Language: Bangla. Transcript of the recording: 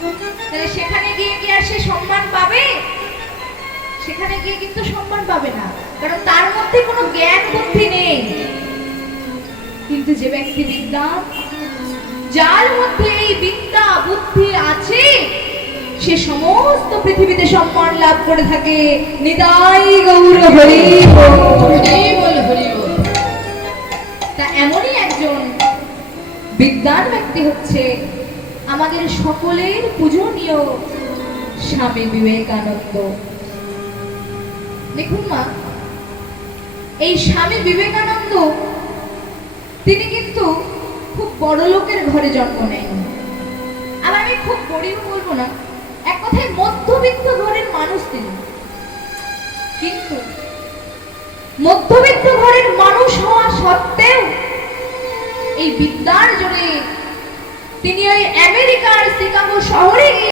তাহলে সেখানে গিয়ে কি আর সে সম্মান পাবে? সেখানে গিয়ে কিন্তু সম্মান পাবে না, কারণ তার মধ্যে কোনো জ্ঞান বুদ্ধি নেই। কিন্তু যে ব্যক্তি বিদ্বান, যার মধ্যে এই বিদ্যা বুদ্ধি আছে, সে সমস্ত পৃথিবীতে সম্মান লাভ করে থাকে। নিতাই গৌর হরি বল, হরি বল। তা এমনই একজন বিদ্বান ব্যক্তি হচ্ছে আমাদের সকলের পূজনীয় স্বামী বিবেকানন্দ। দেখুন মা, এই স্বামী বিবেকানন্দ তিনি কিন্তু খুব বড় লোকের ঘরে জন্ম নেন। আর আমি খুব গরিব বলবো না, এক কথায় মধ্যবিত্ত ঘরের মানুষ তিনি। কিন্তু মধ্যবিত্ত ঘরের মানুষ হওয়া সত্ত্বেও এই বিদ্যার জোরে তিনি ওই আমেরিকার শিকাগো